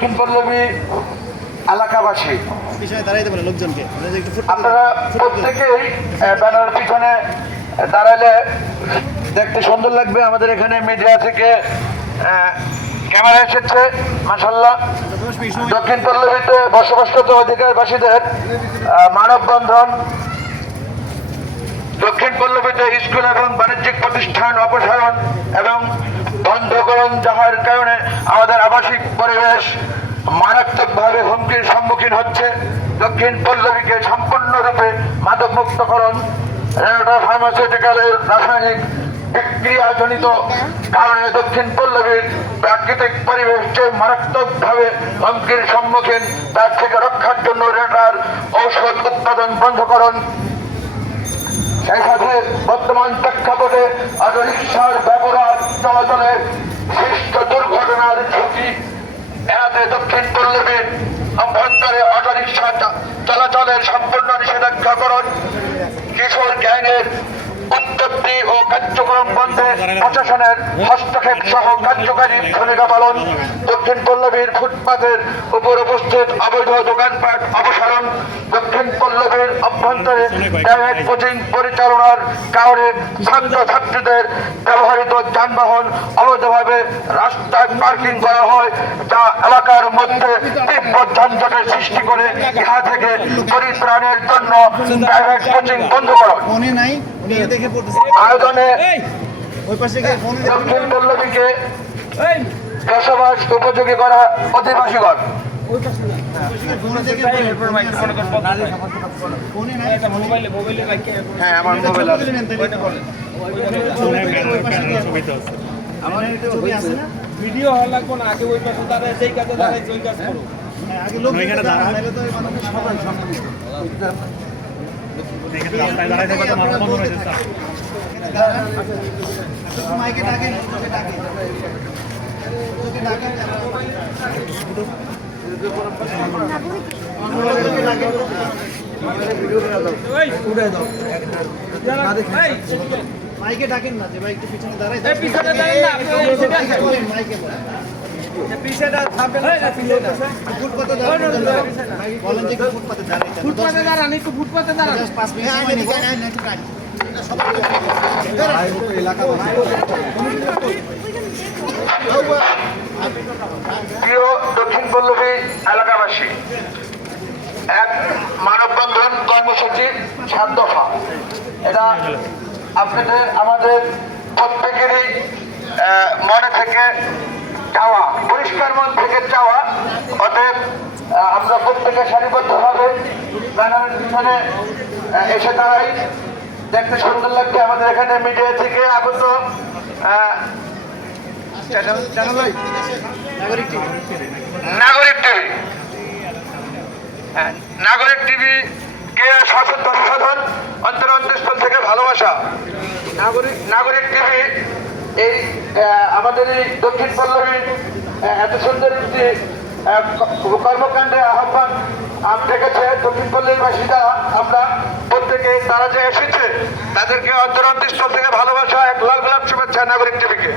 দক্ষিণ পল্লবী এলাকাবাসী লোকজনকে আপনারা প্রত্যেকেই ব্যানারের পিছনে দাঁড়ালে দেখতে সুন্দর লাগবে। আমাদের এখানে মিডিয়া থেকে ক্যামেরা এসেছে মাশাআল্লাহ। দক্ষিণ পল্লবীতে বসবাসরত অধিকারবাসীদের মানববন্ধন, দক্ষিণ পল্লবীতে স্কুল এবং বাণিজ্যিক প্রতিষ্ঠান অপসারণ এবং বন্ধকরণ, যাহার কারণে আমাদের আবাসিক পরিবেশ মারাত্মকভাবে হুমকির সম্মুখীন হচ্ছে। দক্ষিণ পল্লবীকে সম্পূর্ণরূপে মাদকমুক্তকরণ, ফার্মাসিউটিক্যালের রাসায়নিক বিক্রিয়াজনিত কারণে দক্ষিণ পল্লবীর প্রাকৃতিক পরিবেশ যে মারাত্মকভাবে হুমকির সম্মুখীন, তার থেকে রক্ষার জন্য রেটার ঔষধ উৎপাদন বন্ধকরণ, সেই সাথে বর্তমান প্রেক্ষাপটে অটোরিকশার ব্যবহার চলাচলে সৃষ্ট দুর্ঘটনার ঝুঁকি এড়াতে দক্ষিণ পল্লবীর অভ্যন্তরে অটোরিকশা চলাচলের সম্পূর্ণ নিষেধাজ্ঞাকরণ, কিশোর গ্যাংয়ের উৎপত্তি ও কার্যক্রম বন্ধে প্রশাসনের হস্তক্ষেপ সহ কার্যকারী ভূমিকা পালন, দক্ষিণ পল্লবীর ফুটপাতের উপর উপস্থিত অবৈধ দোকানপাট অপসারণ, দক্ষিণ পল্লবীর অভ্যন্তরে প্রাইভেট কোচিং পরিচালনার কারণে ছাত্রছাত্রীদের ব্যবহৃত যানবাহন অবৈধভাবে রাস্তায় পার্কিং করা হয়, যা এলাকার মধ্যে তীব্র যানজটের সৃষ্টি করে। ইহা থেকে পরিত্রাণের জন্য প্রাইভেট কোচিং বন্ধ করা আয়োজনে দক্ষিণ পল্লবীকে বসবাস উপযোগী করা অধিবাসীগণ ভিডিও হওয়া লাগবো না, আগে ওই পাশে দাঁড়ায় যেই কাজে দাঁড়ায় ওই কাজ করো। মাইকে ডাকেন মাইকে ডাকেন না, যে ভাই একটু পিছনে দাঁড়ায়, পিছনে দাঁড়ান না, মাইকে পিছনেটা থাকবেন না, ফুটপাতে দাঁড়ান, বলেন যে ফুটপাতে দাঁড়ান, ফুটপাতে দাঁড়ান, একটু ফুটপাতে দাঁড়ান। 5 মিনিট সময় নিব। প্রিয় দক্ষিণ পল্লবী এলাকাবাসী, এক মানববন্ধন কর্মসূচি 7 দফা, এটা আপনাদের আমাদের প্রত্যেকেরই মনে থেকে চাওয়া, পরিষ্কার মন থেকে চাওয়া। অতএব আমরা প্রত্যেকে সারিবদ্ধভাবে ব্যানারের পিছনে এসে দাঁড়াই। দেখতে সুন্দর লাগছে। আমাদের এখানে মিডিয়া থেকে আগত নাগরিক টিভি কে সশস্ত্র সাধন অন্তরস্থল থেকে ভালোবাসা। নাগরিক টিভি এই আমাদের এই দক্ষিণ পল্লবীর এত সুন্দর একটি কর্মকাণ্ডে আহ্বান রেখেছে। দক্ষিণ পল্লবীবাসীরা আমরা প্রত্যেকে তারা যে এসেছে তাদেরকে অন্তরস্থল থেকে ভালোবাসা, 1 লাখ লাখ শুভেচ্ছা নাগরিক টিভিকে।